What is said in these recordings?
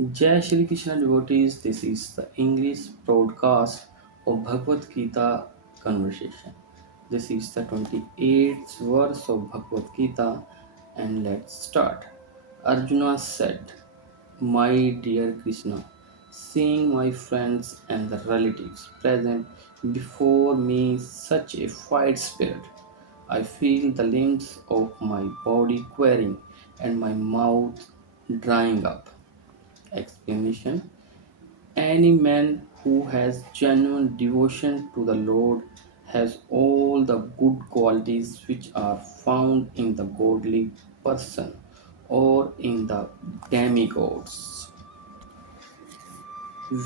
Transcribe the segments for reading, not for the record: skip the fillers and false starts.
Jai Shri Krishna devotees, this is the English broadcast of Bhagavad Gita conversation. This is the 28th verse of Bhagavad Gita, and let's start. Arjuna said, my dear Krishna, seeing my friends and the relatives present before me such a fight spirit, I feel the limbs of my body quivering and my mouth drying up. Explanation: any man who has genuine devotion to the Lord has all the good qualities which are found in the godly person or in the demigods.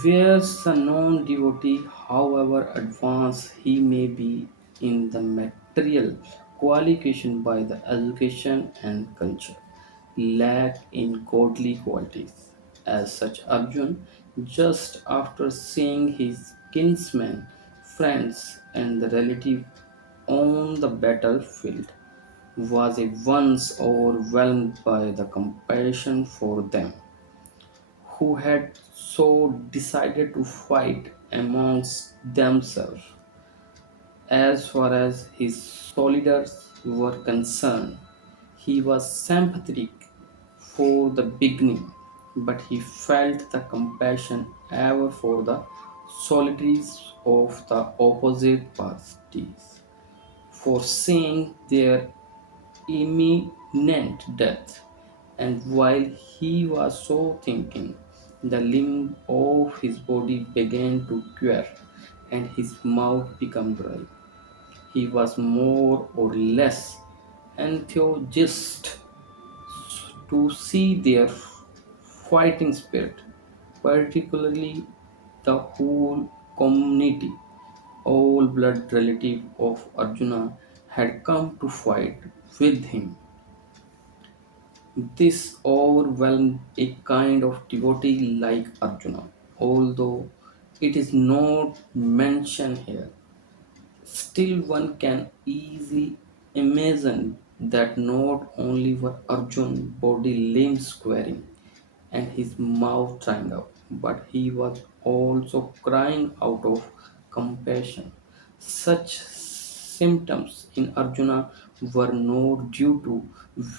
Whereas a non devotee, however advanced he may be in the material qualification by the education and culture, lack in godly qualities. As such, Arjun, just after seeing his kinsmen, friends, and the relative on the battlefield, was at once overwhelmed by the compassion for them who had so decided to fight amongst themselves. As far as his soldiers were concerned, he was sympathetic for the beginning, but he felt the compassion ever for the soldiers of the opposite parties, for seeing their imminent death. And while he was so thinking, the limb of his body began to quiver and his mouth became dry. He was more or less enthusiastic to see their fighting spirit, particularly the whole community. All blood relative of Arjuna had come to fight with him. This overwhelmed a kind of devotee like Arjuna, although it is not mentioned here. Still, one can easily imagine that not only were Arjun's body limbs squaring and his mouth drying up, but he was also crying out of compassion. Such symptoms in Arjuna were not due to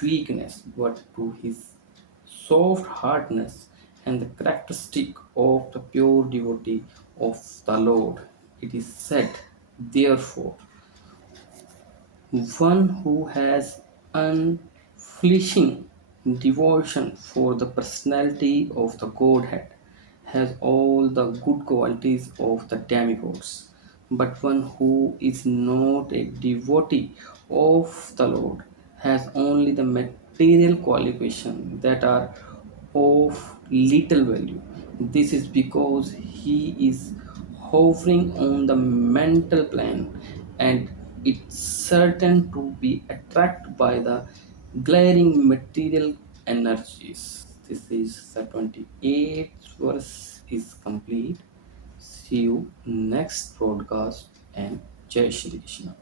weakness but to his soft heartedness and the characteristic of the pure devotee of the Lord. It is said, therefore, one who has unflinching devotion for the personality of the Godhead has all the good qualities of the demigods. But one who is not a devotee of the Lord has only the material qualifications that are of little value. This is because he is hovering on the mental plane and it's certain to be attracted by the glaring material energies. This is the 28th verse is complete. See you next broadcast and Jai Shri Krishna.